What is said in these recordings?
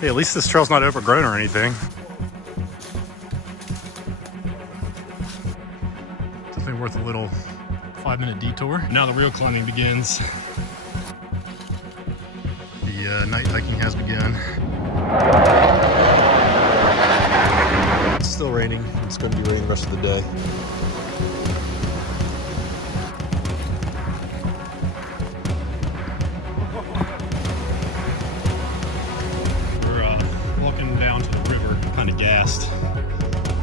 Hey, at least this trail's not overgrown or anything. Definitely worth a little 5-minute detour. Now the real climbing begins. The night hiking has begun. It's still raining. It's going to be raining the rest of the day. We're walking down to the river, kind of gassed.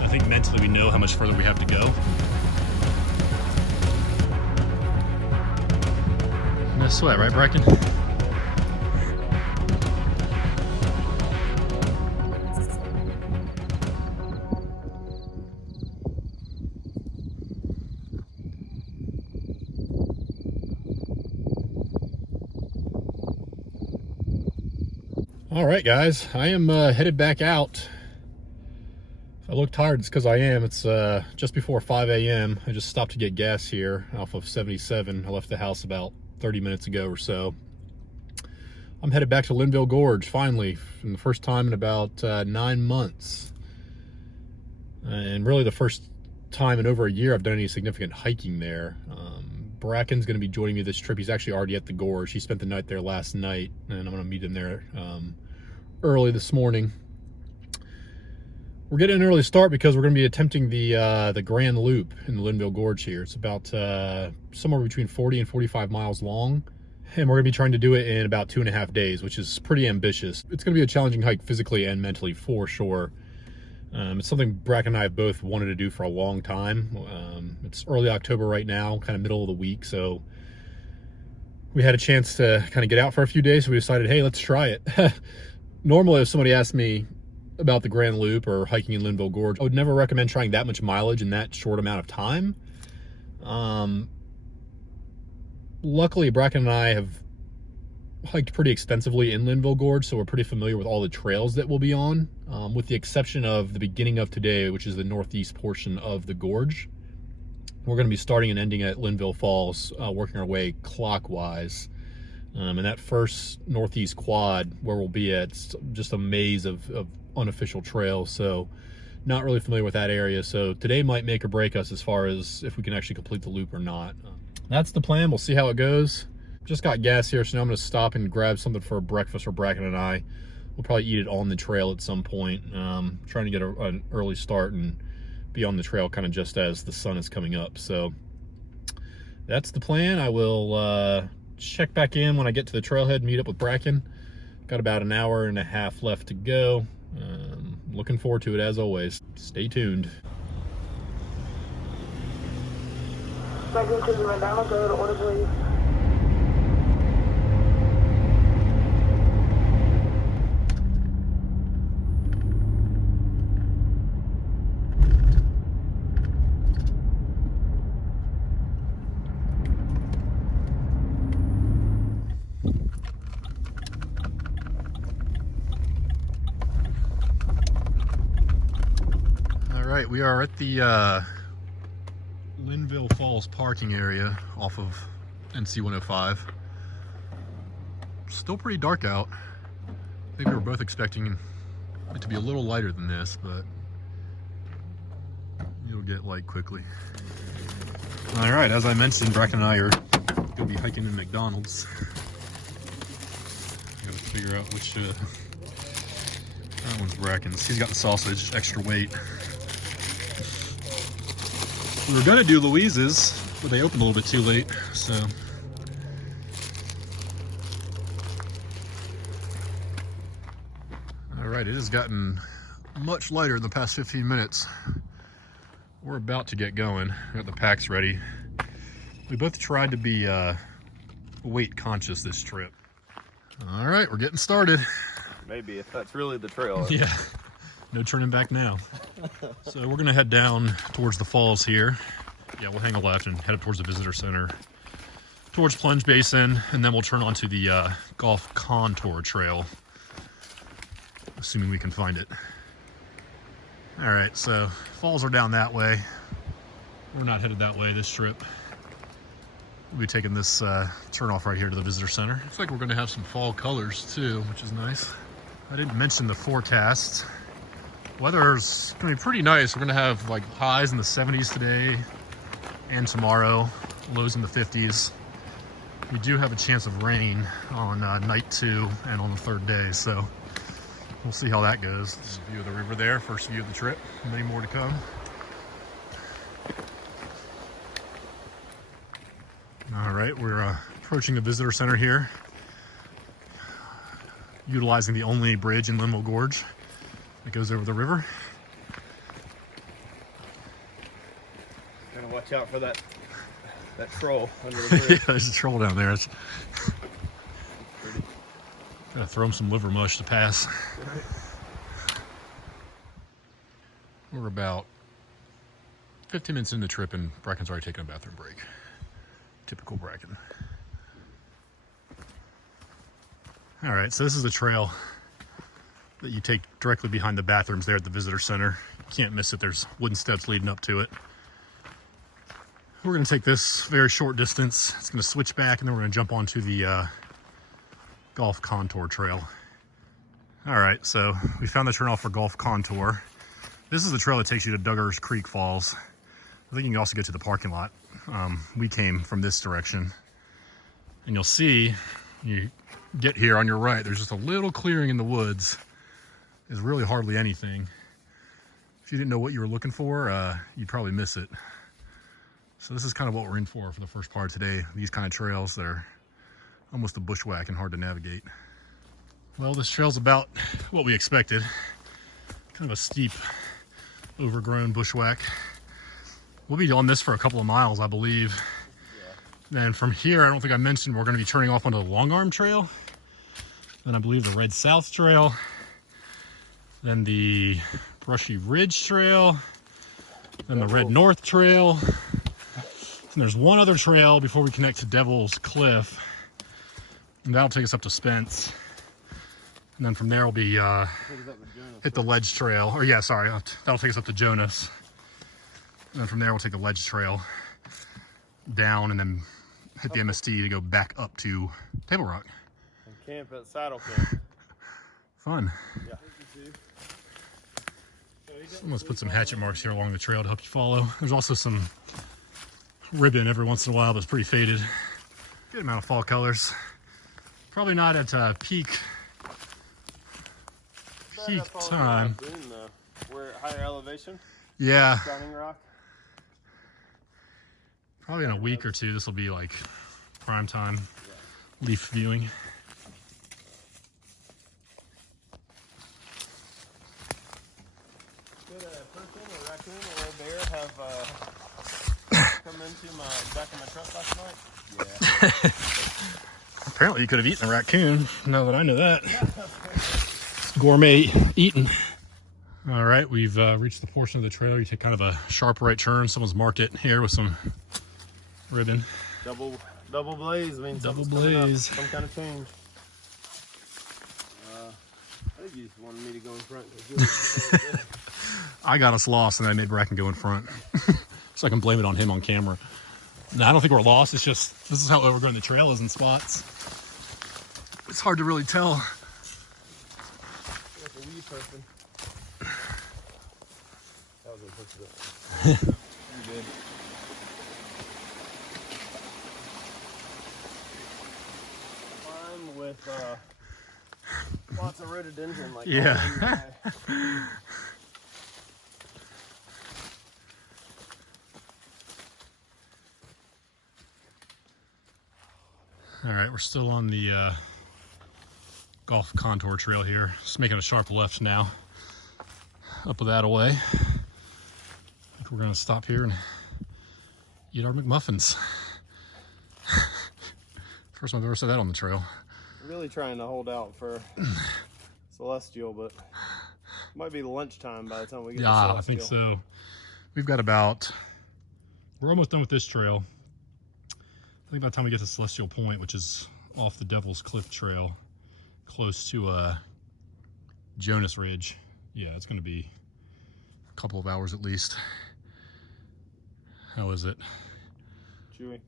I think mentally we know how much further we have to go. No sweat, right, Bracken? All right, guys, I am headed back out. If I look tired, it's because I am. It's just before 5 a.m. I just stopped to get gas here off of 77. I left the house about 30 minutes ago or so. I'm headed back to Linville Gorge, finally, for the first time in about 9 months. And really the first time in over a year I've done any significant hiking there. Bracken's going to be joining me this trip. He's actually already at the gorge. He spent the night there last night, and I'm going to meet him there early this morning. We're getting an early start because we're going to be attempting the Grand Loop in the Linville Gorge here. It's about somewhere between 40 and 45 miles long, and we're going to be trying to do it in about 2.5 days, which is pretty ambitious. It's going to be a challenging hike physically and mentally for sure. It's something Bracken and I have both wanted to do for a long time. It's early October right now, kind of middle of the week, so we had a chance to kind of get out for a few days, so we decided, hey, let's try it. Normally, if somebody asked me about the Grand Loop or hiking in Linville Gorge, I would never recommend trying that much mileage in that short amount of time. Luckily, Bracken and I have hiked pretty extensively in Linville Gorge, so we're pretty familiar with all the trails that we'll be on, with the exception of the beginning of today, which is the northeast portion of the gorge. We're going to be starting and ending at Linville Falls, working our way clockwise. And that first northeast quad where we'll be at, it's just a maze of unofficial trails, so not really familiar with that area. So today might make or break us as far as if we can actually complete the loop or not. That's the plan. We'll see how it goes. Just got gas here, so now I'm going to stop and grab something for breakfast for Bracken and I. We'll probably eat it on the trail at some point. Trying to get an early start and be on the trail kind of just as the sun is coming up. So that's the plan. I will check back in when I get to the trailhead and meet up with Bracken. Got about an hour and a half left to go. Looking forward to it as always. Stay tuned. Second to the McDonald's, order please. Alright, we are at the Linville Falls parking area off of NC 105. Still pretty dark out. Maybe we're both expecting it to be a little lighter than this, but you'll get light quickly. Alright, as I mentioned, Bracken and I are going to be hiking in McDonald's. I gotta figure out which, that one's Bracken's. He's got the sausage, extra weight. We were going to do Louise's, but they opened a little bit too late, so. All right, it has gotten much lighter in the past 15 minutes. We're about to get going. We got the packs ready. We both tried to be weight conscious this trip. All right, we're getting started. Maybe, if that's really the trail. Yeah. No turning back now. So we're gonna head down towards the falls here. Yeah, we'll hang a left and head up towards the visitor center, towards Plunge Basin, and then we'll turn onto the Golf Contour Trail, assuming we can find it. All right, so falls are down that way. We're not headed that way this trip. We'll be taking this turn off right here to the visitor center. Looks like we're gonna have some fall colors too, which is nice. I didn't mention the forecast. Weather's gonna be pretty nice. We're gonna have like highs in the 70s today and tomorrow, lows in the 50s. We do have a chance of rain on night 2 and on the 3rd day, so we'll see how that goes. Just a view of the river there, first view of the trip. Many more to come. All right, we're approaching the visitor center here, utilizing the only bridge in Linville Gorge that goes over the river. Gotta watch out for that troll under the bridge. Yeah, there's a troll down there. It's... Gotta throw him some liver mush to pass. We're about 15 minutes into the trip and Bracken's already taken a bathroom break. Typical Bracken. All right, so this is the trail that you take directly behind the bathrooms there at the visitor center. You can't miss it. There's wooden steps leading up to it. We're gonna take this very short distance. It's gonna switch back and then we're gonna jump onto the Golf Contour Trail. All right, so we found the turnoff for Golf Contour. This is the trail that takes you to Duggars Creek Falls. I think you can also get to the parking lot. We came from this direction. And you'll see, you get here on your right, there's just a little clearing in the woods. There's really hardly anything. If you didn't know what you were looking for, you'd probably miss it. So this is kind of what we're in for the first part of today. These kind of trails that are almost a bushwhack and hard to navigate. Well, this trail's about what we expected. Kind of a steep, overgrown bushwhack. We'll be on this for a couple of miles, I believe. Yeah. Then from here, I don't think I mentioned, we're going to be turning off onto the Long Arm Trail. Then I believe the Red South Trail. Then the Brushy Ridge Trail. Then the Red North Trail. And there's one other trail before we connect to Devil's Cliff. And that'll take us up to Spence. And then from there we'll be hit the Ledge Trail. Or yeah, sorry, that'll take us up to Jonas. And then from there we'll take the Ledge Trail down and then hit the MST to go back up to Table Rock. And camp at Saddle Camp. Fun. Yeah. Let's put some hatchet marks here along the trail to help you follow. There's also some ribbon every once in a while that's pretty faded. Good amount of fall colors. Probably not at peak time. We're at higher elevation. Yeah. Drowning Rock. Probably in a week or two, this will be like prime time leaf viewing. Did a person, a raccoon, or a bear have come into my back of my truck last night? Yeah. Apparently you could have eaten a raccoon, now that I know that. Gourmet eating. All right, we've reached the portion of the trail. You take kind of a sharp right turn. Someone's marked it here with some ribbon. Double blaze means double something's coming blaze. up, some kind of change. I think you just wanted me to go in front. I got us lost and I made Bracken go in front. So I can blame it on him on camera. No, I don't think we're lost. It's just, this is how overgrown the trail is in spots. It's hard to really tell. Like a wee person. That was a push it. You did. Fine with lots of rhododendron like yeah. All right, we're still on the Golf Contour Trail here. Just making a sharp left now. Up with that away. I think we're gonna stop here and eat our McMuffins. First time I've ever said that on the trail. Really trying to hold out for Celestial, but it might be lunchtime by the time we get to Celestial. Yeah, I think so. We've got about, we're almost done with this trail. I think by the time we get to Celestial Point, which is off the Devil's Cliff Trail, close to Jonas Ridge. Yeah, it's going to be a couple of hours at least. How is it? Chewy.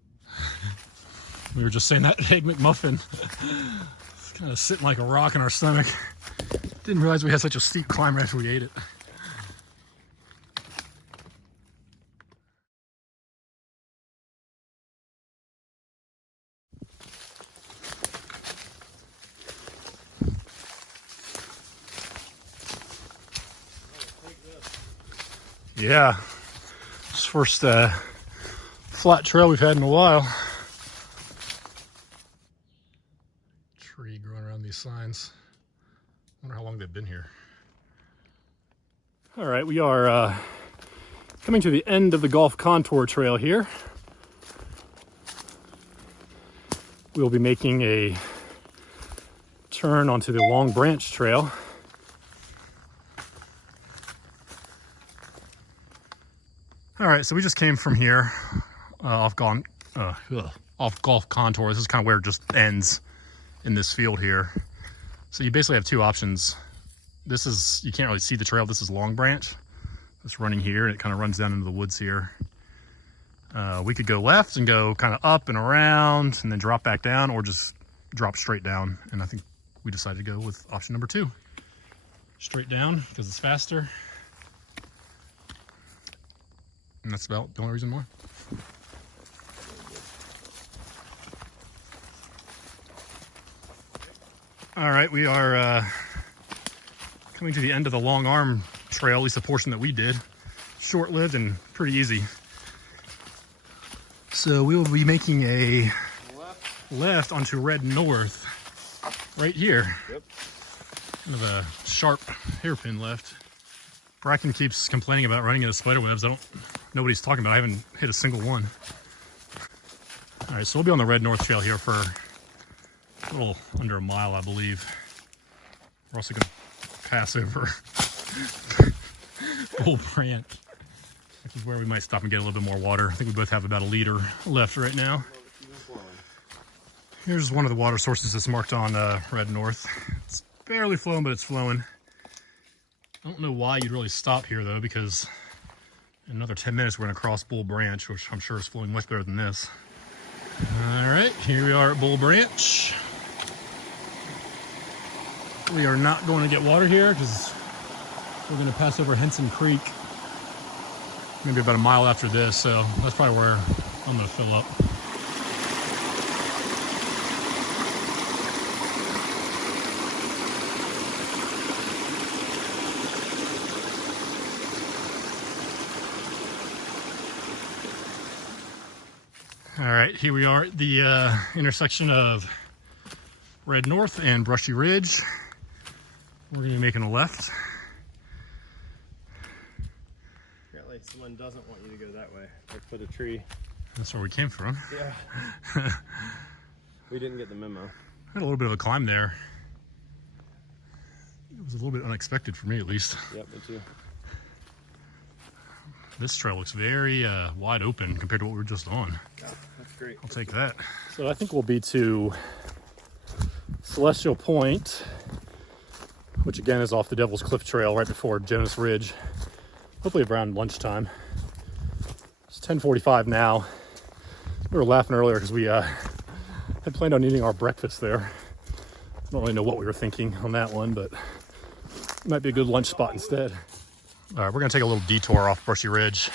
We were just saying that Egg McMuffin. It's kind of sitting like a rock in our stomach. Didn't realize we had such a steep climb after we ate it. Yeah, it's the first flat trail we've had in a while. Tree growing around these signs. Wonder how long they've been here. All right, we are coming to the end of the Golf Contour Trail here. We'll be making a turn onto the Long Branch Trail. All right, so we just came from here off Golf Contour. This is kind of where it just ends in this field here. So you basically have two options. This is, you can't really see the trail. This is Long Branch. It's running here and it kind of runs down into the woods here. We could go left and go kind of up and around and then drop back down, or just drop straight down. And I think we decided to go with option number 2. Straight down because it's faster. And that's about the only reason why. All right, we are coming to the end of the Long Arm Trail, at least the portion that we did. Short-lived and pretty easy. So we will be making a left onto Red North right here. Yep. Kind of a sharp hairpin left. Bracken keeps complaining about running into spider webs. I don't know what he's talking about. I haven't hit a single one. All right, so we'll be on the Red North Trail here for a little under a mile, I believe. We're also gonna pass over Bull Branch, which is where we might stop and get a little bit more water. I think we both have about a liter left right now. Here's one of the water sources that's marked on Red North. It's barely flowing, but it's flowing. I don't know why you'd really stop here though, because in another 10 minutes we're gonna cross Bull Branch, which I'm sure is flowing much better than this. All right, here we are at Bull Branch. We are not going to get water here because we're going to pass over Henson Creek maybe about a mile after this, so that's probably where I'm going to fill up. All right, here we are at the intersection of Red North and Brushy Ridge. We're going to be making a left. Apparently someone doesn't want you to go that way. Like put a tree. That's where we came from. Yeah. We didn't get the memo. Had a little bit of a climb there. It was a little bit unexpected for me, at least. Yep, me too. This trail looks very wide open compared to what we were just on. Yeah, that's great. I'll take that. So I think we'll be to Celestial Point, which again is off the Devil's Cliff Trail right before Jonas Ridge. Hopefully around lunchtime. It's 10:45 now. We were laughing earlier because we had planned on eating our breakfast there. I don't really know what we were thinking on that one, but it might be a good lunch spot instead. All right, we're gonna take a little detour off Brushy Ridge.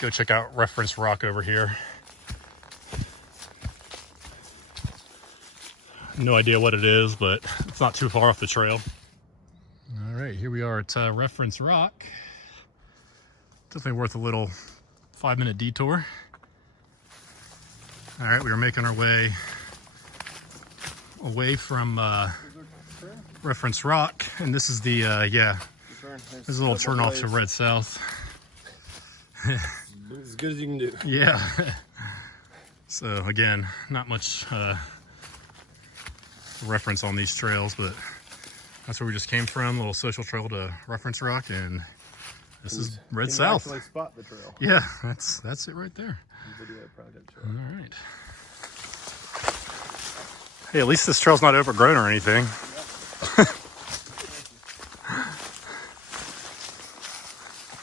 Go check out Reference Rock over here. No idea what it is, but it's not too far off the trail. All right, here we are at Reference Rock. Definitely worth a little 5-minute detour. All right, we are making our way away from Reference Rock, and this is the this is a little turn off to Red South. As good as you can do. Yeah. So again, not much reference on these trails, but that's where we just came from. Little social trail to Reference Rock, and this is Red South. Actually spot the trail. Yeah, that's it right there. Video project trail. All right. Hey, at least this trail's not overgrown or anything.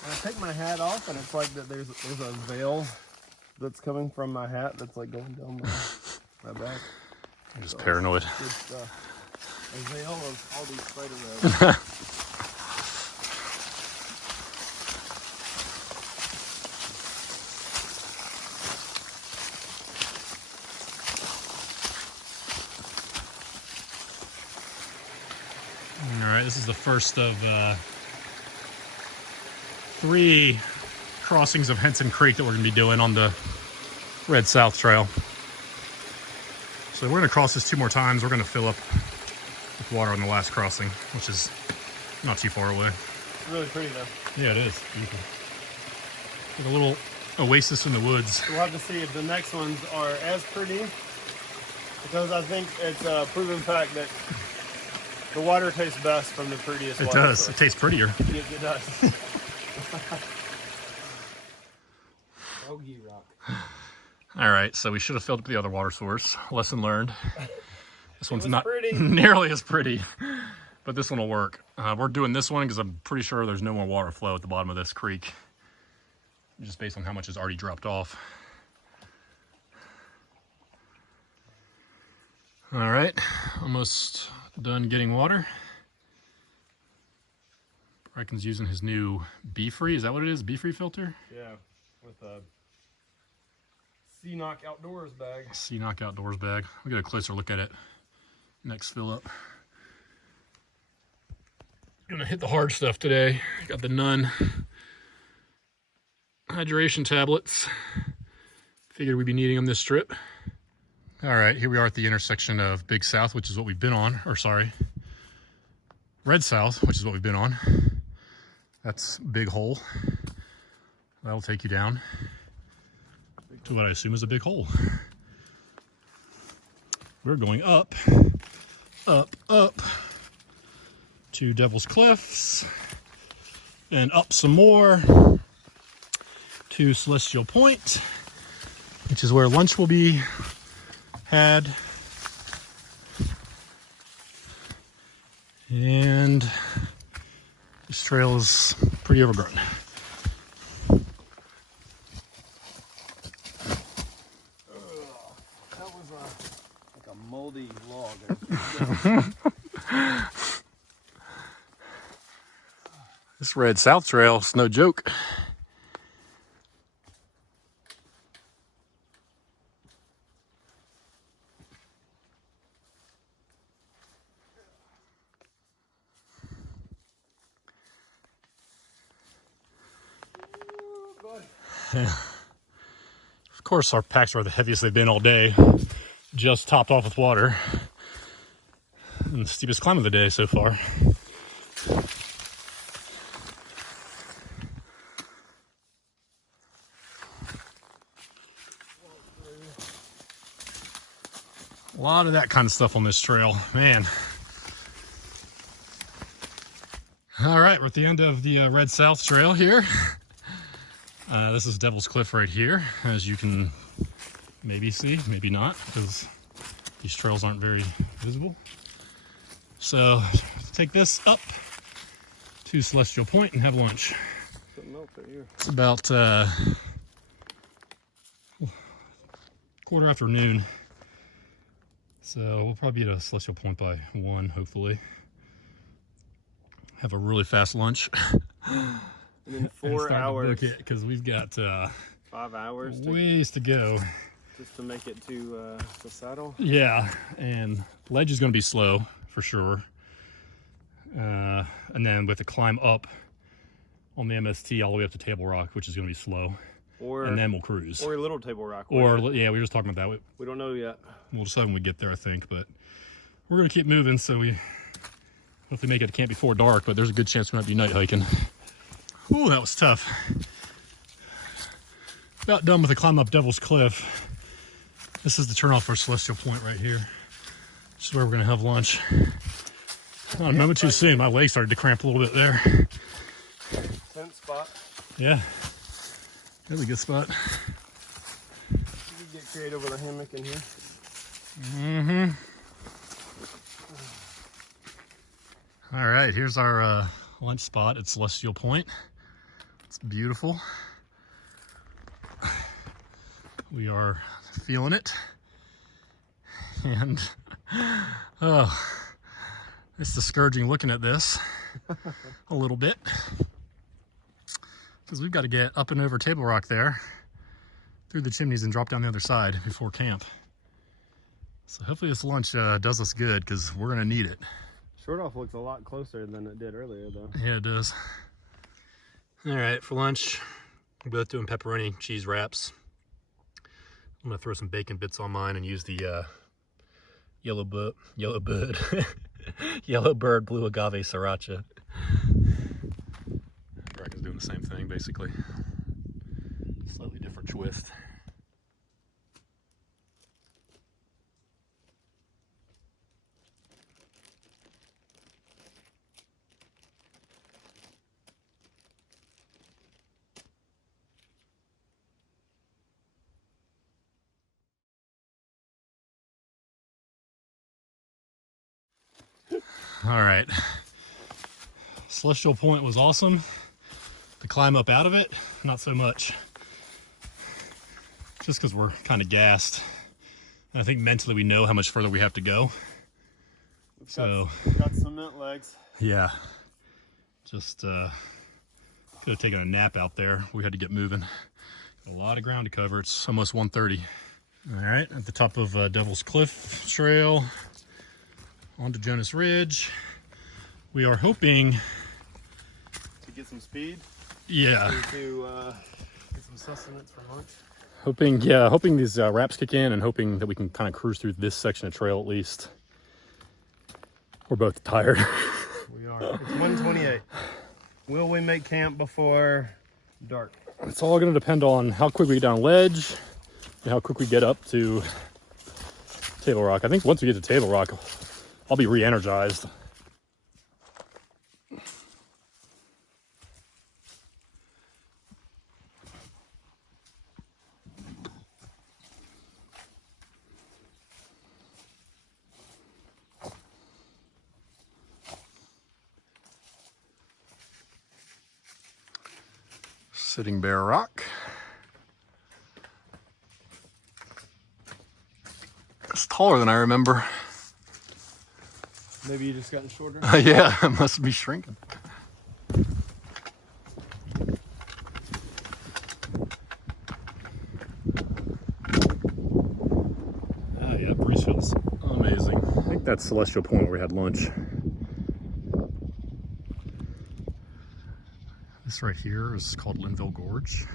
I take my hat off, and it's like that. There's a veil that's coming from my hat that's like going down my back. I'm just paranoid. Good stuff. As they all these spider webs. All right, this is the first of 3 crossings of Henson Creek that we're going to be doing on the Red South Trail. So we're going to cross this 2 more times. We're going to fill up with water on the last crossing, which is not too far away. It's really pretty though. Yeah, it is. Beautiful. Like a little oasis in the woods. We'll have to see if the next ones are as pretty, because I think it's a proven fact that the water tastes best from the prettiest water. It does. source. It tastes prettier. Yes, it does. Bogey rock. All right, so we should have filled up the other water source. Lesson learned. This one's not pretty. nearly as pretty, but this one will work. We're doing this one because I'm pretty sure there's no more water flow at the bottom of this creek, just based on how much has already dropped off. All right, almost done getting water. Brecken's using his new Be-Free. Is that what it is? Be-Free filter? Yeah, with a Knock Outdoors bag. Knock Outdoors bag. We'll get a closer look at it next fill up. Gonna hit the hard stuff today. Got the Nun hydration tablets. Figured we'd be needing them this trip. All right, here we are at the intersection of Big South, which is what we've been on, or sorry, Red South, which is what we've been on. That's Big Hole. That'll take you down to what I assume is a big hole. We're going up, up, up to Devil's Cliffs, and up some more to Celestial Point, which is where lunch will be had. And this trail is pretty overgrown. That was like a moldy log. This Red South Trail is no joke. Yeah. Of course, our packs are the heaviest they've been all day. Just topped off with water. And the steepest climb of the day so far. A lot of that kind of stuff on this trail, man. All right, we're at the end of the Red South Trail here. This is Devil's Cliff right here, as you can maybe see, maybe not, because these trails aren't very visible. So, take this up to Celestial Point and have lunch. It's about quarter after noon. So we'll probably be at a Celestial Point by 1, hopefully. Have a really fast lunch. And in 4 hours. Because we've got 5 hours. Ways to go. Just to make it to the saddle. Yeah, and ledge is going to be slow for sure. And then with the climb up on the MST all the way up to Table Rock, which is going to be slow. And then we'll cruise. Or Little Table Rock. Or yeah, we were just talking about that. We don't know yet. We'll decide when we get there, I think. But we're going to keep moving, so we hopefully make it to camp before dark. But there's a good chance we might be night hiking. Ooh, that was tough. About done with the climb up Devil's Cliff. This is the turnoff for Celestial Point right here. This is where we're going to have lunch. Not a moment too soon. My leg started to cramp a little bit there. Tent spot. Yeah. Really good spot. You can get creative with a hammock in here. Mm-hmm. All right, here's our lunch spot at Celestial Point. It's beautiful. We are feeling it. And, oh, It's discouraging looking at this a little bit because we've got to get up and over Table Rock there through the chimneys and drop down the other side before camp. So hopefully this lunch does us good because we're going to need it. Short off looks a lot closer than it did earlier, though. Yeah, it does. All right, for lunch, we're both doing pepperoni cheese wraps. I'm going to throw some bacon bits on mine and use the yellow bird blue agave sriracha. Bracken's doing the same thing, basically. Slightly different twist. All right, Celestial Point was awesome. The climb up out of it, not so much. Just because we're kind of gassed. And I think mentally we know how much further we have to go. We've got cement legs. Yeah, just could have taken a nap out there. We had to get moving. A lot of ground to cover. It's almost 1:30. All right, at the top of Devil's Cliff Trail, onto Jonas Ridge. We are hoping To get some speed. Yeah. To get some sustenance for lunch. Hoping these wraps kick in and hoping that we can kind of cruise through this section of trail at least. We're both tired. We are. It's 1:28. Will we make camp before dark? It's all going to depend on how quick we get down ledge and how quick we get up to Table Rock. I think once we get to Table Rock, I'll be re-energized. Sitting Bear Rock. It's taller than I remember. Maybe you just gotten shorter? Yeah, it must be shrinking. Yeah, breeze feels amazing. I think that's Celestial Point where we had lunch. This right here is called Linville Gorge.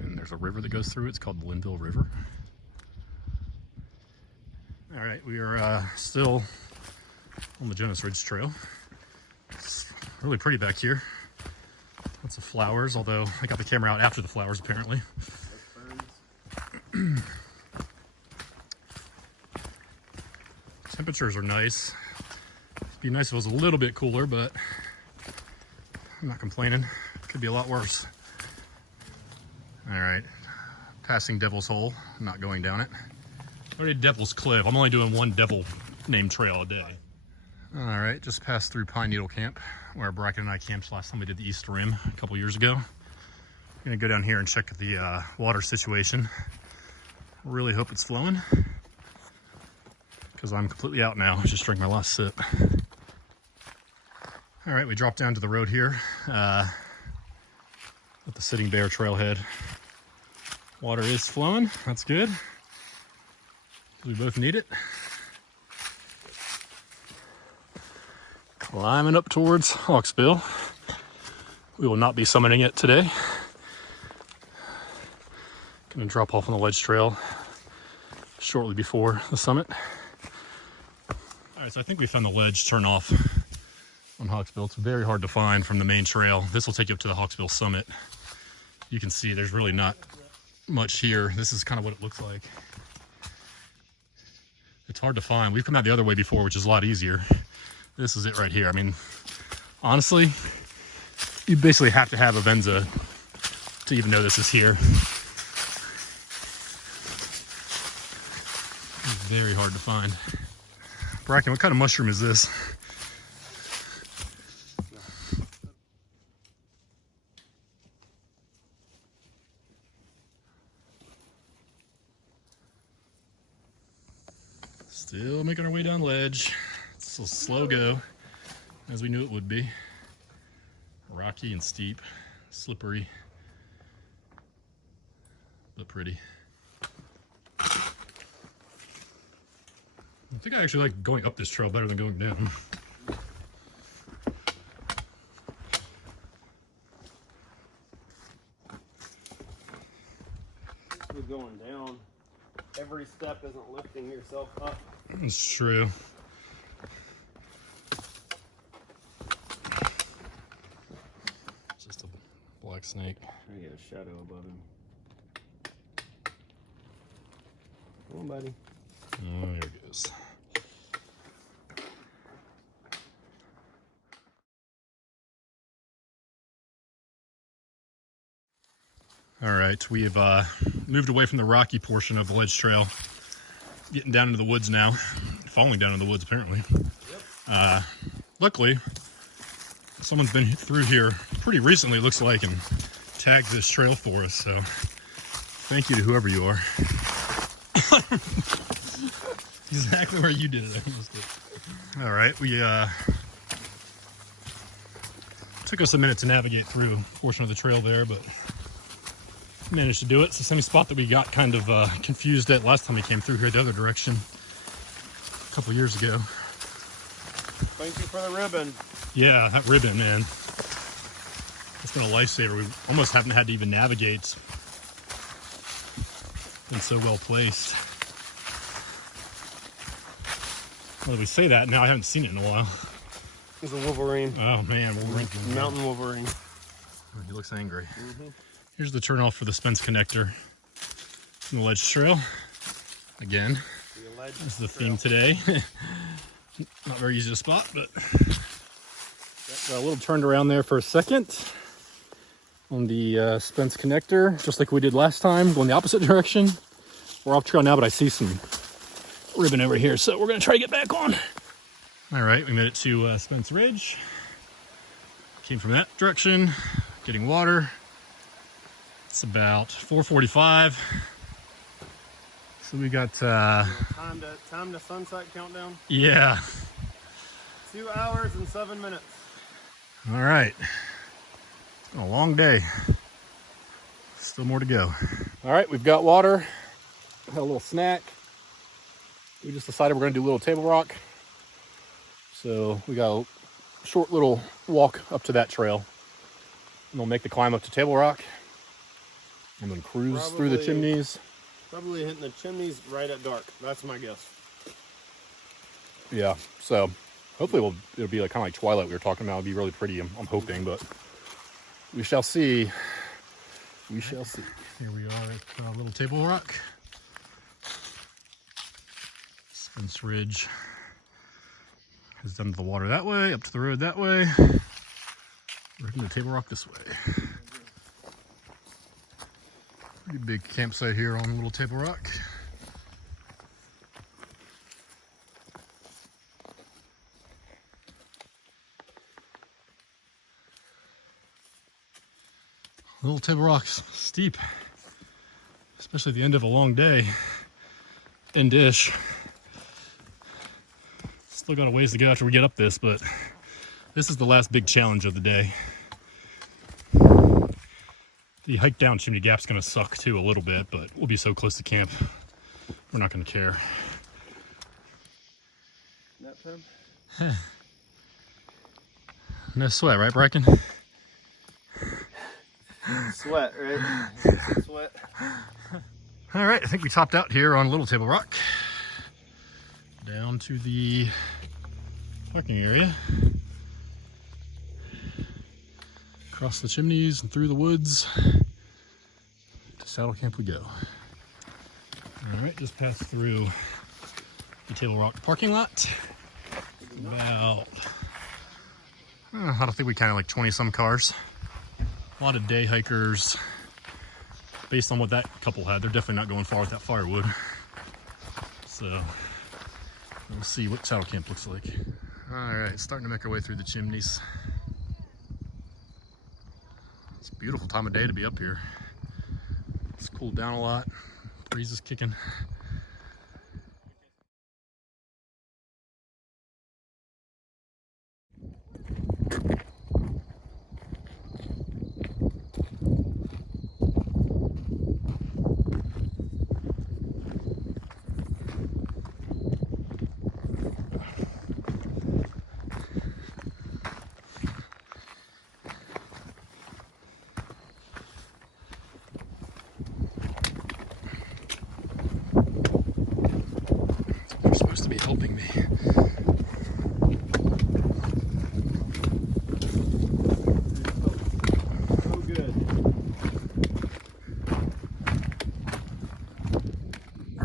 And there's a river that goes through it. It's called the Linville River. All right, we are still on the Jonas Ridge Trail. It's really pretty back here. Lots of flowers, although I got the camera out after the flowers apparently. Temperatures are nice. It'd be nice if it was a little bit cooler, but I'm not complaining. Could be a lot worse. All right, passing Devil's Hole, I'm not going down it. I already did Devil's Cliff. I'm only doing one devil named trail a day. All right, just passed through Pine Needle Camp, where Bracken and I camped last time we did the East Rim a couple years ago. I'm gonna go down here and check the water situation. Really hope it's flowing, because I'm completely out now. I just drank my last sip. All right, we dropped down to the road here at the Sitting Bear trailhead. Water is flowing, that's good. We both need it. Climbing up towards Hawksville. We will not be summiting it today. Gonna drop off on the ledge trail shortly before the summit. All right, so I think we found the ledge turn off on Hawksville. It's very hard to find from the main trail. This will take you up to the Hawksville Summit. You can see there's really not much here. This is kind of what it looks like. It's hard to find. We've come out the other way before, which is a lot easier. This is it right here. I mean, honestly, you basically have to have a Venza to even know this is here. It's very hard to find. Bracken, what kind of mushroom is this? Still making our way down ledge. It's a slow go, as we knew it would be. Rocky and steep, slippery, but pretty. I think I actually like going up this trail better than going down. We're going down. Every step isn't lifting yourself up. It's true. Just a black snake. I got a shadow above him. Come on, buddy. Oh, there it goes. All right, we've moved away from the rocky portion of the ledge trail, getting down into the woods now, falling down into the woods apparently. Yep. Luckily, someone's been through here pretty recently, it looks like, and tagged this trail for us, so thank you to whoever you are. Exactly where you did it. I almost did. All right, we took us a minute to navigate through a portion of the trail there, but managed to do it. It's the same spot that we got kind of confused at last time we came through here the other direction a couple years ago. Thank you for the ribbon. Yeah, that ribbon, man. It's been a lifesaver. We almost haven't had to even navigate. Been so well placed. Well, we say that now, I haven't seen it in a while. It's a Wolverine. Oh man, Wolverine. Mountain Wolverine. Oh, he looks angry. Mm-hmm. Here's the turnoff for the Spence connector from the ledge trail. Again, this is the theme today. Not very easy to spot, but got a little turned around there for a second on the Spence connector, just like we did last time, going the opposite direction. We're off trail now, but I see some ribbon over here, so we're gonna try to get back on. All right, we made it to Spence Ridge. Came from that direction, getting water. It's about 4:45. So we got time to sunset countdown. Yeah. 2 hours and 7 minutes. All right. It's been a long day. Still more to go. All right, we've got water. Had a little snack. We just decided we're gonna do a little table rock. So we got a short little walk up to that trail. And we'll make the climb up to Table Rock. And then cruise through the chimneys. Probably hitting the chimneys right at dark. That's my guess. Yeah, so hopefully it'll be like kind of like Twilight we were talking about. It'll be really pretty, I'm hoping, but we shall see. We shall see. Here we are at Little Table Rock. Spence Ridge has done the water that way, up to the road that way. We're heading to Table Rock this way. Pretty big campsite here on Little Table Rock. Little Table Rock's steep, especially at the end of a long day. End-ish. Still got a ways to go after we get up this, but this is the last big challenge of the day. The hike down Chimney Gap's gonna suck too a little bit, but we'll be so close to camp, we're not gonna care. Nap time? No sweat, right, Bracken? Sweat, right? Sweat. All right, I think we topped out here on Little Table Rock. Down to the parking area. Across the chimneys and through the woods. To Saddle Camp we go. All right, just passed through the Table Rock parking lot. About, I don't think we counted like 20 some cars. A lot of day hikers. Based on what that couple had, they're definitely not going far with that firewood. So we'll see what Saddle Camp looks like. All right, starting to make our way through the chimneys. It's a beautiful time of day to be up here. It's cooled down a lot. Breeze is kicking.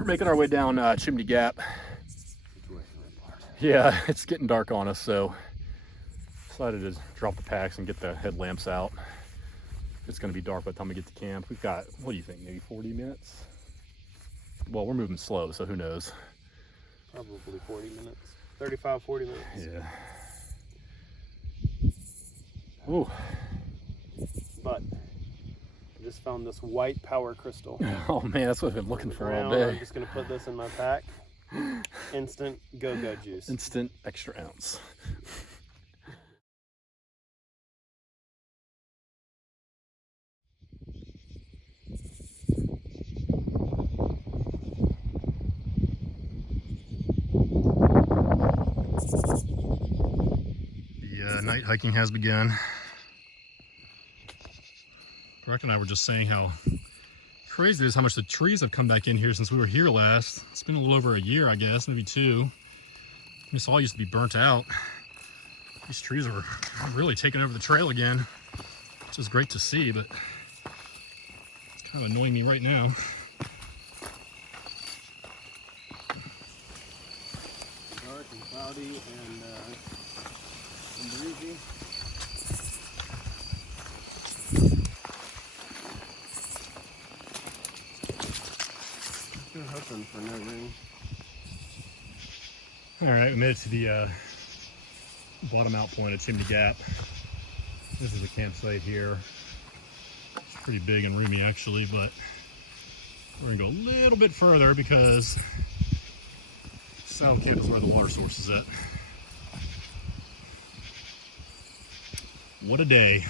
making our way down Chimney Gap. Yeah, it's getting dark on us, so decided to drop the packs and get the headlamps out. It's going to be dark by the time we get to camp. We've got, what do you think, maybe 40 minutes? Well, we're moving slow, so who knows? Probably 40 minutes. 35, 40 minutes. Yeah. Ooh. But I just found this white power crystal. Oh man, that's what I've been looking for all I'm day. just gonna put this in my pack. Instant go-go juice. Instant extra ounce. The night hiking has begun. Breck and I were just saying how crazy it is how much the trees have come back in here since we were here last. It's been a little over a year, I guess, maybe 2. This all used to be burnt out. These trees are really taking over the trail again, which is great to see, but it's kind of annoying me right now. Dark and cloudy and breezy. I'm hoping for no rain. All right, we made it to the bottom out point of Chimney Gap. This is the campsite here. It's pretty big and roomy actually, but we're gonna go a little bit further because Saddle Camp is where the water source is at. What a day.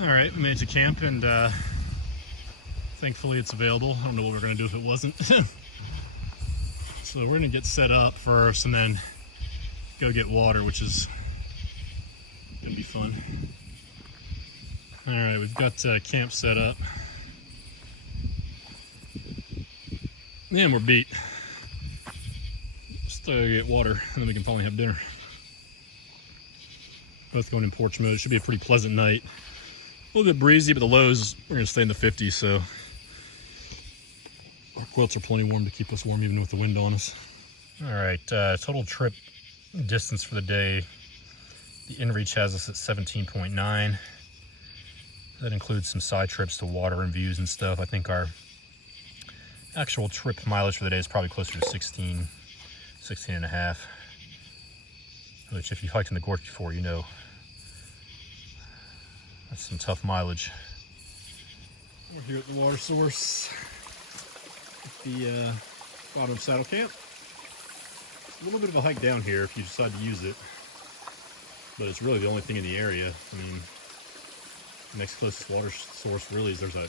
All right, we made it to camp and thankfully it's available. I don't know what we're gonna do if it wasn't. So we're gonna get set up first and then go get water, which is gonna be fun. All right, we've got camp set up. And we're beat. Still gotta get water and then we can finally have dinner. Both going in porch mode. It should be a pretty pleasant night. A little bit breezy, but the lows, we're gonna stay in the 50s, so our quilts are plenty warm to keep us warm even with the wind on us. All right, total trip distance for the day. The inReach has us at 17.9. That includes some side trips to water and views and stuff. I think our actual trip mileage for the day is probably closer to 16 and a half. Which if you've hiked in the gorge before, you know that's some tough mileage. We're here at the water source at the bottom of Saddle Camp. A little bit of a hike down here if you decide to use it, but it's really the only thing in the area. I mean, the next closest water source really is there's a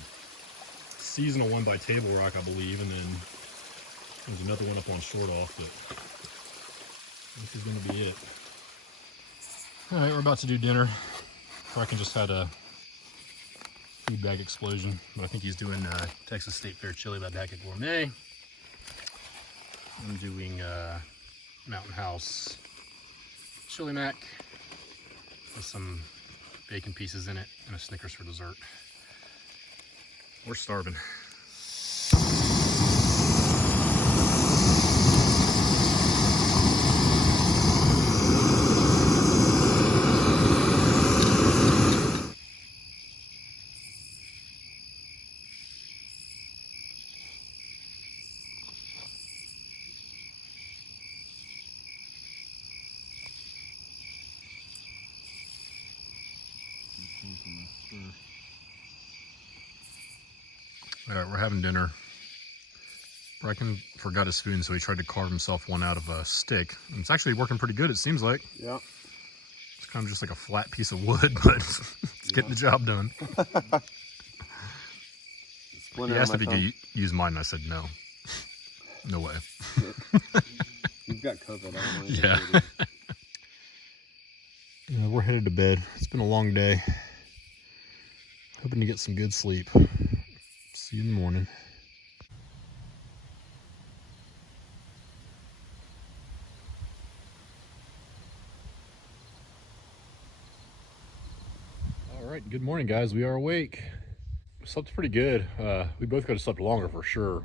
seasonal one by Table Rock, I believe, and then there's another one up on Short Off, but this is going to be it. All right, we're about to do dinner. Brecken just had a food bag explosion, but I think he's doing Texas State Fair chili by Back at Gourmet. I'm doing Mountain House chili mac with some bacon pieces in it and a Snickers for dessert. We're starving. All right, we're having dinner. Brecken forgot his spoon, so he tried to carve himself one out of a stick. And it's actually working pretty good, it seems like. Yeah. It's kind of just like a flat piece of wood, but it's getting the job done. He asked if he could use mine, and I said no. No way. You've got COVID, I don't know. Yeah. Yeah, we're headed to bed. It's been a long day. Hoping to get some good sleep. See you in the morning. All right, good morning, guys. We are awake. Slept pretty good. We both could have slept longer for sure.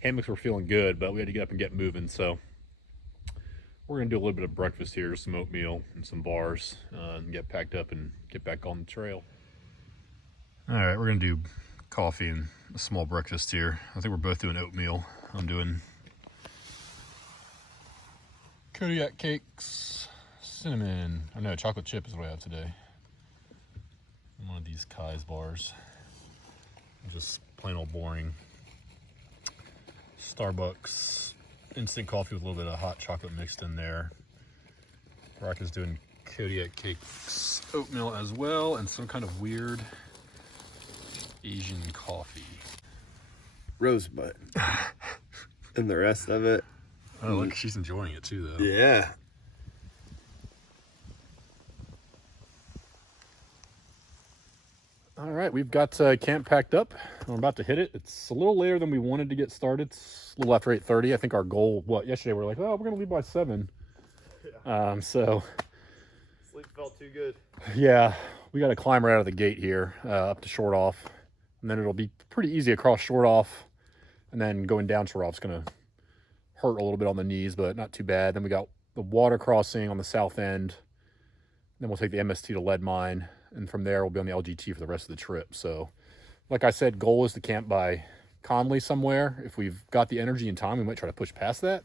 Hammocks were feeling good, but we had to get up and get moving. So we're gonna do a little bit of breakfast here, some oatmeal and some bars, and get packed up and get back on the trail. All right, we're gonna do coffee and a small breakfast here. I think we're both doing oatmeal. I'm doing Kodiak cakes, cinnamon. Oh no, chocolate chip is what I have today. And one of these Kai's bars. Just plain old boring Starbucks instant coffee with a little bit of hot chocolate mixed in there. Brock is doing Kodiak cakes, oatmeal as well, and some kind of weird Asian coffee. Rosebud. And the rest of it. Oh, look, she's enjoying it too, though. Yeah. All right, we've got camp packed up. We're about to hit it. It's a little later than we wanted to get started. It's a little after 8:30. I think our goal, yesterday we were like, oh, we're going to leave by 7. Yeah. Sleep felt too good. Yeah, we got to climb right out of the gate here, up to Short Off. And then it'll be pretty easy across Short Off. And then going down Short Off is going to hurt a little bit on the knees, but not too bad. Then we got the water crossing on the south end. Then we'll take the MST to Lead Mine. And from there, we'll be on the LGT for the rest of the trip. So, like I said, goal is to camp by Conley somewhere. If we've got the energy and time, we might try to push past that.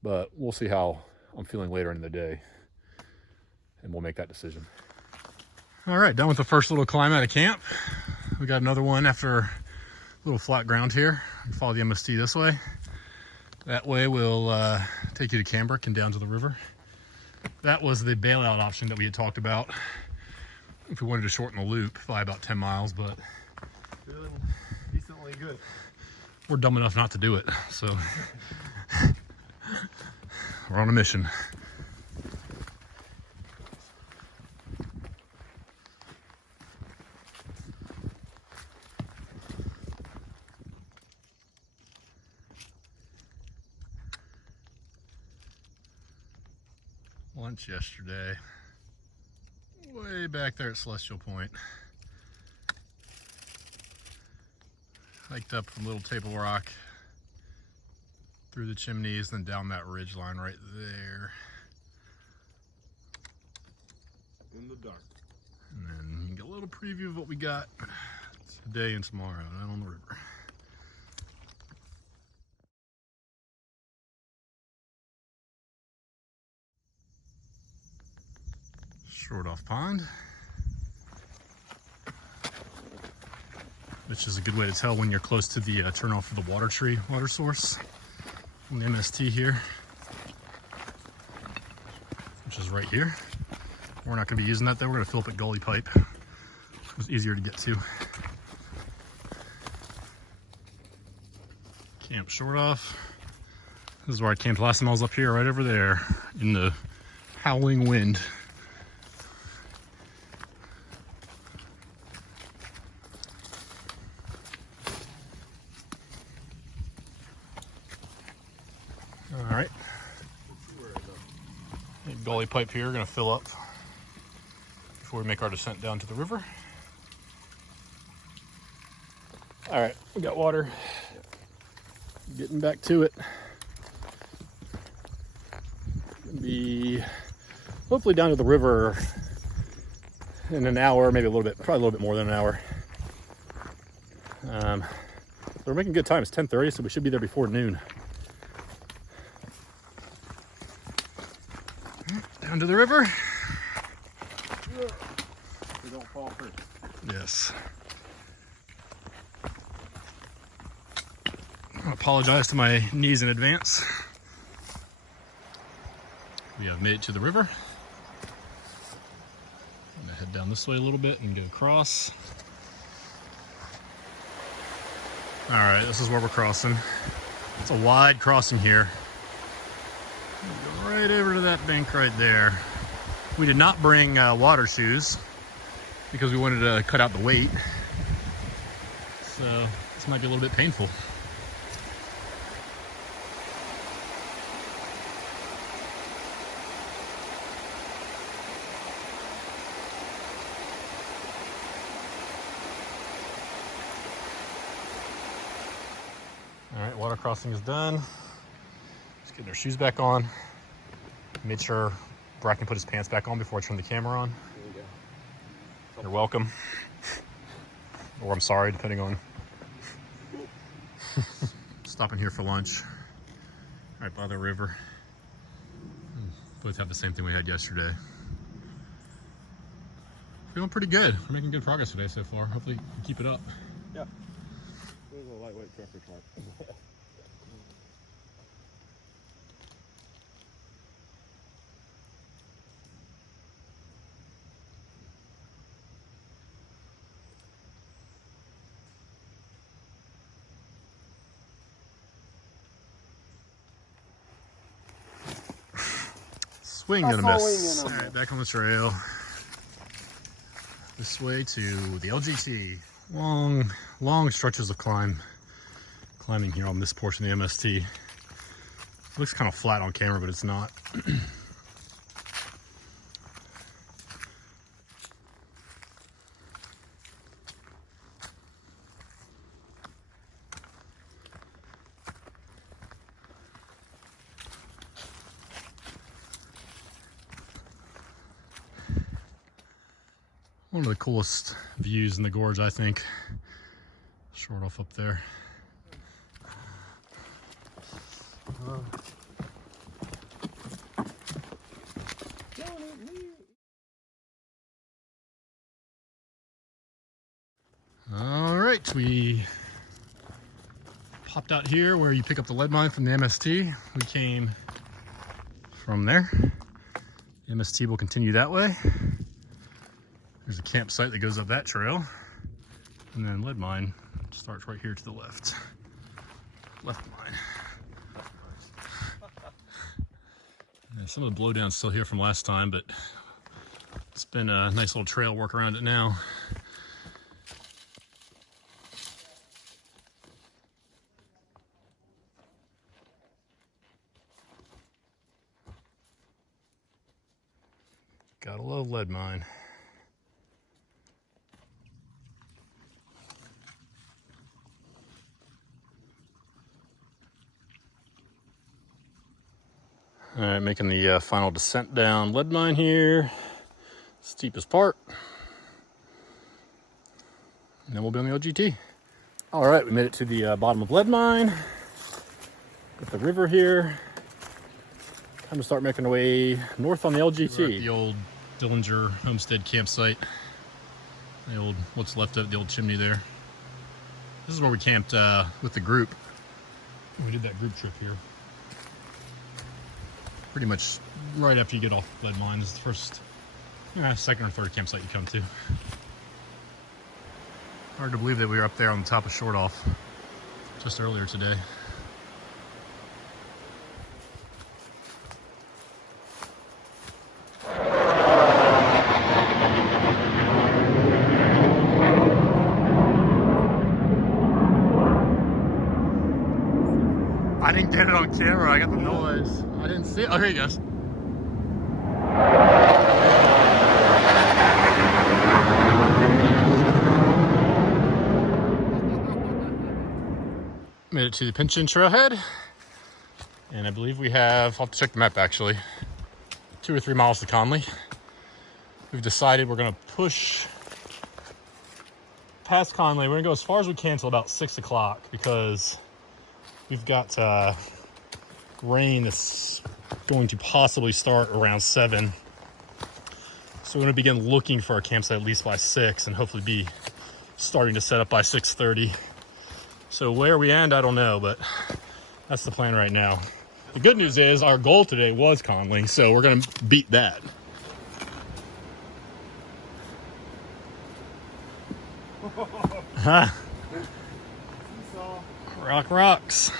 But we'll see how I'm feeling later in the day. And we'll make that decision. All right, done with the first little climb out of camp. We got another one after a little flat ground here. We can follow the MST this way. That way we'll take you to Cambric and down to the river. That was the bailout option that we had talked about. If we wanted to shorten the loop by about 10 miles, but Feeling decently good. we're dumb enough not to do it, so we're on a mission. Lunch yesterday. Way back there at Celestial Point. Hiked up from Little Table Rock through the chimneys, then down that ridge line right there. In the dark. And then you can get a little preview of what we got today and tomorrow out on the river. Short Off Pond, which is a good way to tell when you're close to the turnoff for the water tree water source on the MST here, which is right here. We're not going to be using that though. We're going to fill up at Gully Pipe. It's easier to get to. Camp Short Off. This is where I camped last time I was up here, right over there in the howling wind. All right. Gully pipe here, gonna fill up before we make our descent down to the river. All right, we got water. Getting back to it. Gonna be hopefully down to the river in an hour, maybe a little bit, probably a little bit more than an hour. We're making good time. It's 10:30, so we should be there before noon. Down to the river. We don't fall first. Yes. I apologize to my knees in advance. We have made it to the river. I'm gonna head down this way a little bit and go across. All right, this is where we're crossing. It's a wide crossing here. Go right over to that bank right there. We did not bring water shoes because we wanted to cut out the weight. So this might be a little bit painful. water crossing is done. Just getting our shoes back on. Made sure Bracken put his pants back on before I turned the camera on. There we go. You're welcome. Or I'm sorry, depending on. Stopping here for lunch. Right by the river. Both have the same thing we had yesterday. Feeling pretty good. We're making good progress today so far. Hopefully we can keep it up. Yeah. There's a lightweight traffic light. Swing and a miss. All right, back on the trail. This way to the LGT. Long stretches of climbing here on this portion of the MST. Looks kind of flat on camera, but it's not. One of the coolest views in the gorge, I think. Short off up there. All right, we popped out here where you pick up the lead mine from the MST. We came from there. The MST will continue that way. There's a campsite that goes up that trail. And then lead mine starts right here to the left. Left mine. And some of the blowdown's still here from last time, but it's been a nice little trail work around it now. Gotta love lead mine. All right, making the final descent down lead mine here. Steepest part. And then we'll be on the LGT. All right, we made it to the bottom of lead mine. Got the river here. Time to start making our way north on the LGT. We're at the old Dillinger Homestead campsite. The old, what's left of it, the old chimney there. This is where we camped with the group. We did that group trip here. Pretty much right after you get off lead mine is the first, second or third campsite you come to. Hard to believe that we were up there on the top of Short Off just earlier today. I didn't get it on camera, I got the noise. I didn't see it. Oh, here he goes. Made it to the Pinchin trailhead. And I believe we have, I'll have to check the map actually, 2 or 3 miles to Conley. We've decided we're gonna push past Conley. We're gonna go as far as we can until about 6 o'clock because we've got rain that's going to possibly start around 7. So we're going to begin looking for a campsite at least by 6 and hopefully be starting to set up by 6:30. So where we end, I don't know, but that's the plan right now. The good news is our goal today was Conley, so we're going to beat that. Rocks.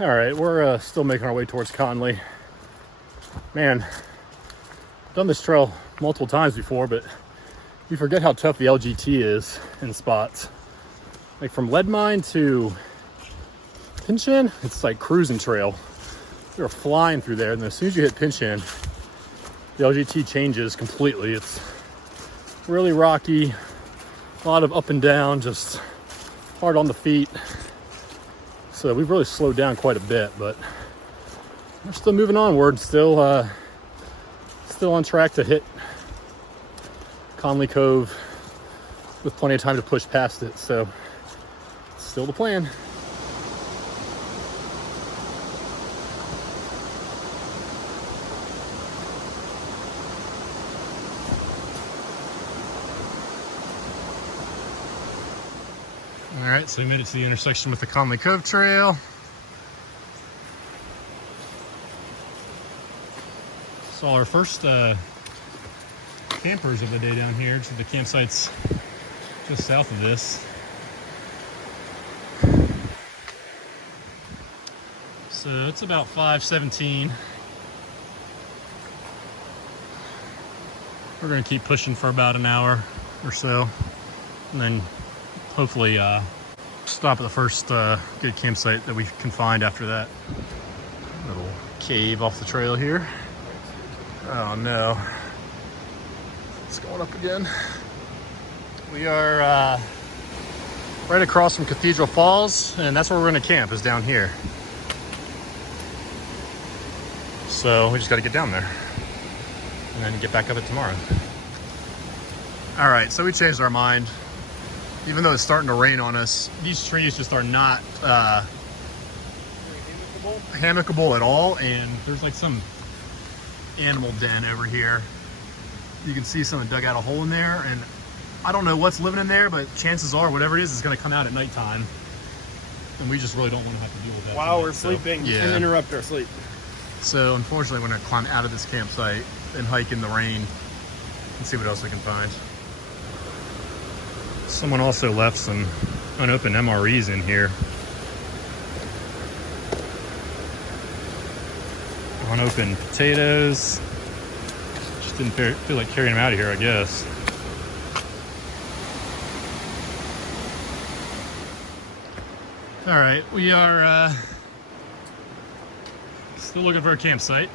All right, we're still making our way towards Conley. Man, done this trail multiple times before, but you forget how tough the LGT is in spots. Like from lead mine to Pinchin, it's like cruising trail. You're flying through there, and as soon as you hit Pinchin, the LGT changes completely. It's really rocky, a lot of up and down, just hard on the feet. So we've really slowed down quite a bit, but we're still moving onward. Still on track to hit Conley Cove with plenty of time to push past it. So still the plan. All right, so we made it to the intersection with the Conley Cove Trail. Saw our first campers of the day down here. So the campsite's just south of this. So it's about 5:17. We're gonna keep pushing for about an hour or so, and then hopefully stop at the first good campsite that we can find after that. Little cave off the trail here. Oh no. It's going up again. We are right across from Cathedral Falls, and that's where we're gonna camp, is down here. So we just gotta get down there and then get back up it tomorrow. All right, so we changed our mind. Even though it's starting to rain on us, these trees just are not hammockable at all, and there's like some animal den over here. You can see someone dug out a hole in there, and I don't know what's living in there, but chances are whatever it is going to come out at nighttime, and we just really don't want to have to deal with that While tonight. we're sleeping and interrupt our sleep. So unfortunately, we're going to climb out of this campsite and hike in the rain and see what else we can find. Someone also left some unopened MREs in here. Unopened potatoes. Just didn't feel like carrying them out of here, I guess. All right, we are still looking for a campsite.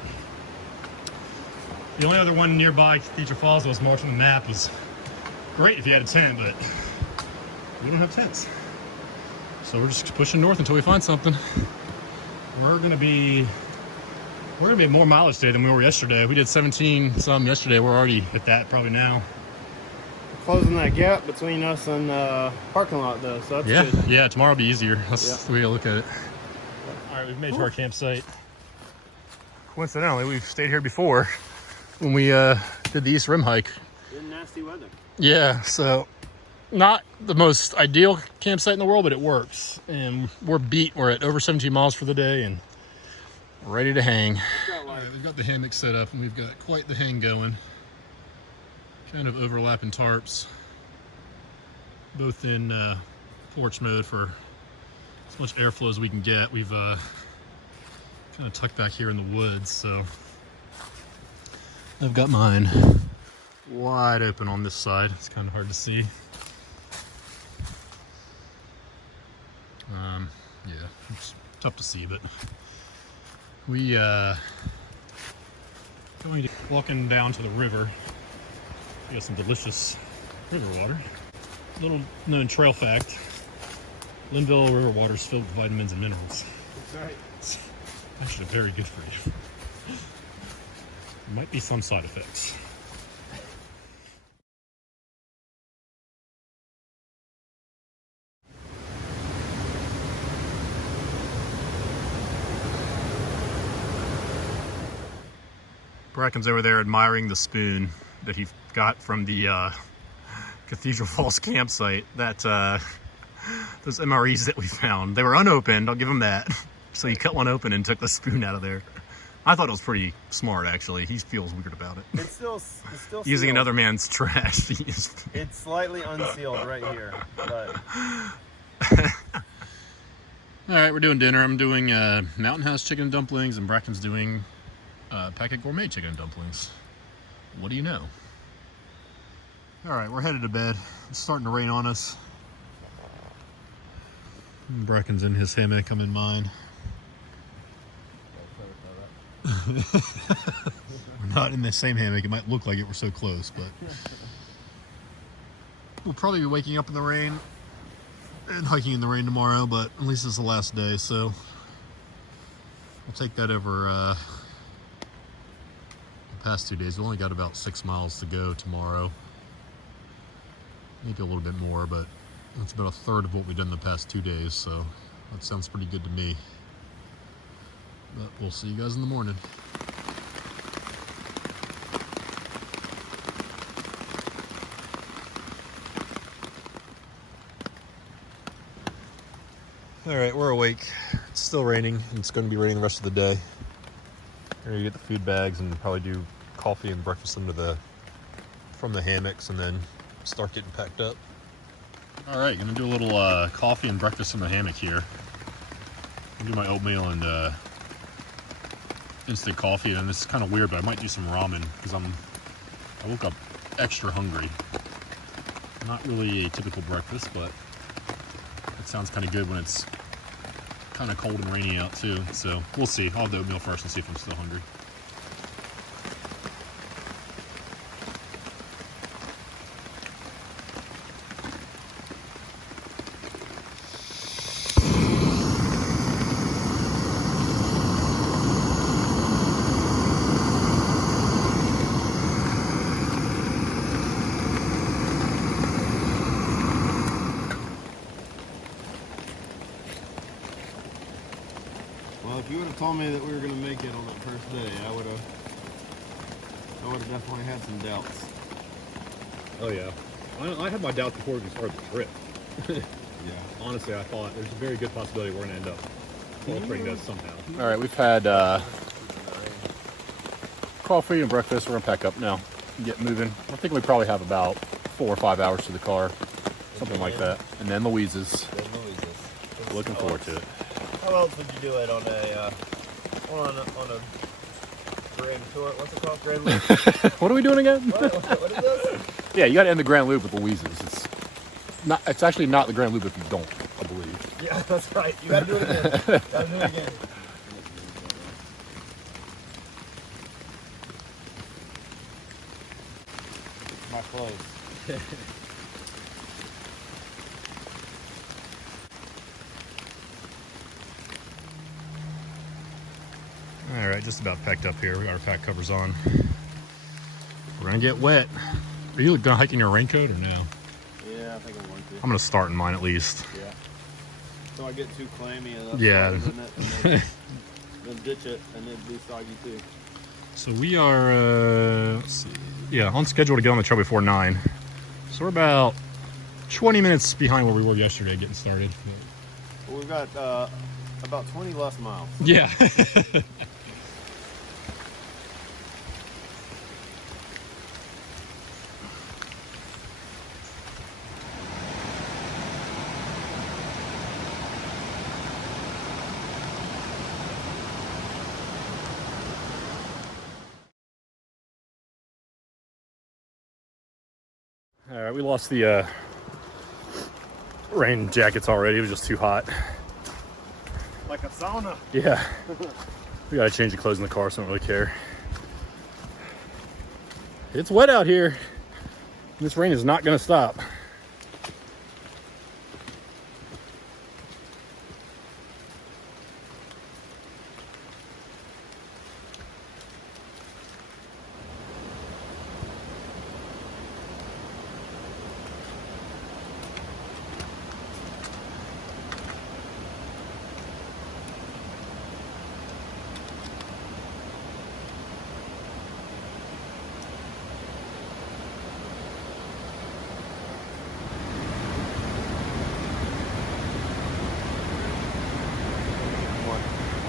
The only other one nearby Cathedral Falls that was marked on the map was great if you had a tent, but we don't have tents. So we're just pushing north until we find something. We're gonna be at more mileage today than we were yesterday. We did 17 some yesterday. We're already at that probably now. Closing that gap between us and the parking lot though, so that's good. Yeah, tomorrow will be easier. That's the way to look at it. All right, we've made it to our campsite. Coincidentally, we've stayed here before when we did the East Rim hike. In nasty weather. Yeah, so not the most ideal campsite in the world, but it works. And we're beat. We're at over 17 miles for the day and ready to hang. All right, we've got the hammock set up and we've got quite the hang going. Kind of overlapping tarps, both in porch mode for as much airflow as we can get. We've kind of tucked back here in the woods, so I've got mine wide open on this side. It's kind of hard to see. Yeah, it's tough to see, but we walking down to the river. We got some delicious river water. Little known trail fact: Linville river water is filled with vitamins and minerals. That's right. It's actually very good for you. Might be some side effects. Bracken's over there admiring the spoon that he got from the Cathedral Falls campsite. That those MREs that we found, they were unopened, I'll give him that. So he cut one open and took the spoon out of there. I thought it was pretty smart, actually. He feels weird about it. It's still Using sealed. another man's trash. It's slightly unsealed right here, but All right, we're doing dinner. I'm doing Mountain House chicken and dumplings, and Bracken's doing packet gourmet chicken and dumplings. What do you know? All right, we're headed to bed. It's starting to rain on us. Bracken's in his hammock. I'm in mine. We're not in the same hammock. It might look like it. We're so close, but we'll probably be waking up in the rain and hiking in the rain tomorrow, but at least it's the last day, so we'll take that over the past 2 days. We only got about 6 miles to go tomorrow. Maybe a little bit more, but it's about a third of what we've done the past 2 days, so that sounds pretty good to me. But we'll see you guys in the morning. All right, we're awake. It's still raining, and it's going to be raining the rest of the day. We're going to get the food bags and probably do coffee and breakfast from the hammocks, and then start getting packed up. All right, going to do a little coffee and breakfast in the hammock here. I'll do my oatmeal and instant coffee, and this is kind of weird, but I might do some ramen because I woke up extra hungry. Not really a typical breakfast, but it sounds kind of good when it's kind of cold and rainy out too. So we'll see. I'll have the oatmeal first and see if I'm still hungry. Well, if you would have told me that we were going to make it on that first day, I would have definitely had some doubts. Oh yeah, I had my doubts before we started the trip. Yeah. Honestly, I thought there's a very good possibility we're going to end up altering this somehow. All right, we've had coffee and breakfast. We're going to pack up now and get moving. I think we probably have about 4 or 5 hours to the car, something like that. And then Louise's. Looking forward to it. How else would you do it on a Grand Tour? What's it called? Grand Loop? What are we doing again? What is this? Yeah, you got to end the Grand Loop with Louise's. It's actually not the Grand Loop if you don't, I believe. Yeah, that's right. You got to do it again. Got to do it again. My clothes. All right, just about packed up here. We got our pack covers on. We're gonna get wet. Are you gonna hike in your raincoat or no? Yeah, I think I'm going to. I'm gonna start in mine at least. Yeah. So I get too clammy and that's Yeah. and then ditch it and it'd be soggy too. So we are, let's see. Yeah, on schedule to get on the trail before 9. So we're about 20 minutes behind where we were yesterday getting started. Well, we've got about 20 less miles. Yeah. All right, we lost the rain jackets already. It was just too hot. Like a sauna. Yeah. We gotta change the clothes in the car, so I don't really care. It's wet out here. This rain is not gonna stop.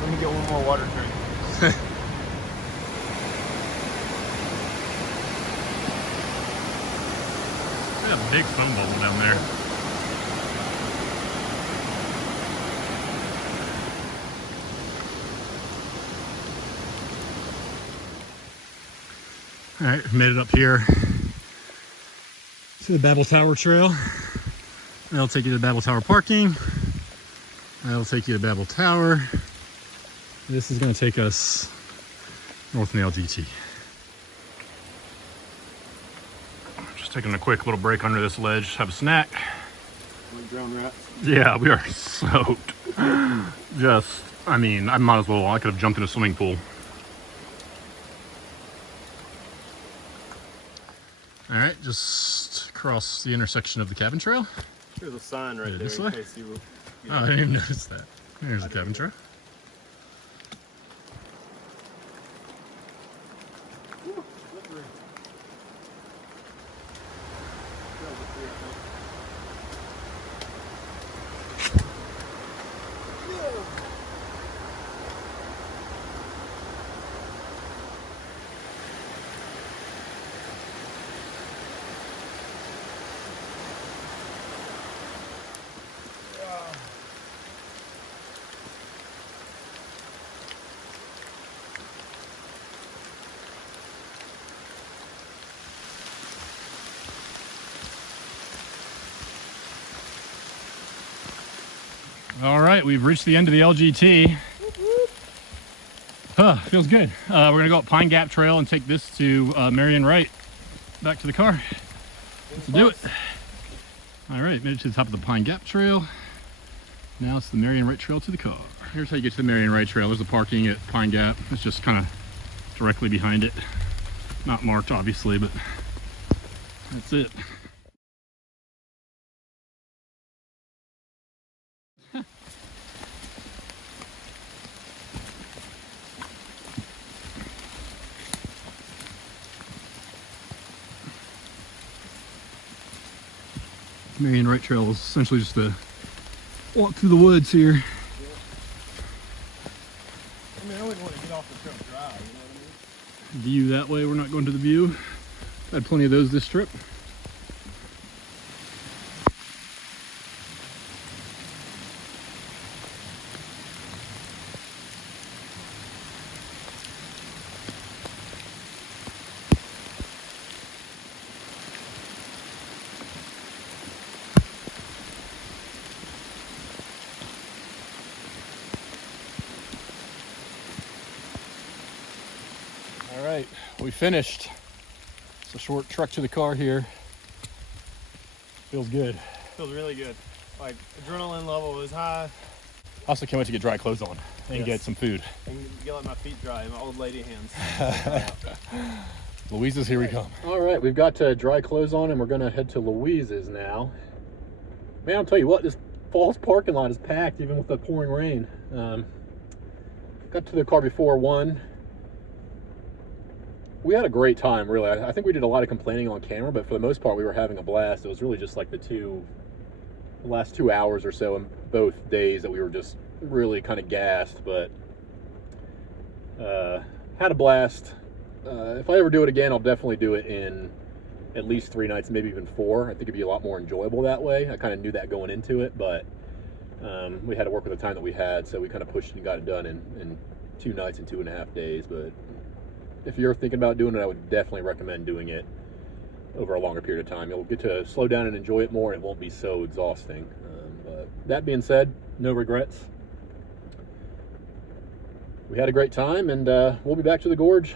Let me get one more water drink. There's a big foam bubble down there. All right, made it up here to the Babel Tower Trail. That'll take you to Babel Tower parking. That'll take you to Babel Tower. This is going to take us north in the LGT. Just taking a quick little break under this ledge, have a snack. Like drowned rats. Yeah, we are soaked. Just, I mean, I might as well, I could have jumped in a swimming pool. All right, just cross the intersection of the cabin trail. There's a sign right there This in way? case you. Oh, I didn't even notice that. There's the cabin trail. All right, we've reached the end of the LGT. Feels good. We're gonna go up Pine Gap Trail and take this to Marion right. Back to the car. Let's do it. All right, made it to the top of the Pine Gap Trail. Now it's the Marion Right Trail to the car. Here's how you get to the Marion Right Trail. There's the parking at Pine Gap. It's just kind of directly behind it. Not marked, obviously, but that's it. Marion Right Trail is essentially just a walk through the woods here. I mean, I wouldn't want to get off the trail dry, you know what I mean? View that way, we're not going to the view. Had plenty of those this trip. All right, we finished. It's a short trek to the car here. Feels good. Feels really good. Like adrenaline level is high. Also can't wait to get dry clothes on and get some food. And get like my feet dry in my old lady hands. Louise's, here we come. All right, we've got dry clothes on and we're gonna head to Louise's now. Man, I'll tell you what, this Falls parking lot is packed even with the pouring rain. Got to the car before 1. We had a great time, really. I think we did a lot of complaining on camera, but for the most part, we were having a blast. It was really just like the last 2 hours or so in both days that we were just really kind of gassed, but had a blast. If I ever do it again, I'll definitely do it in at least 3 nights, maybe even 4. I think it'd be a lot more enjoyable that way. I kind of knew that going into it, but we had to work with the time that we had, so we kind of pushed and got it done in 2 nights and 2.5 days. But if you're thinking about doing it, I would definitely recommend doing it over a longer period of time. You'll get to slow down and enjoy it more, and it won't be so exhausting. But that being said, no regrets. We had a great time, and we'll be back to the gorge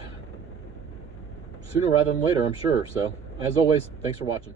sooner rather than later, I'm sure. So, as always, thanks for watching.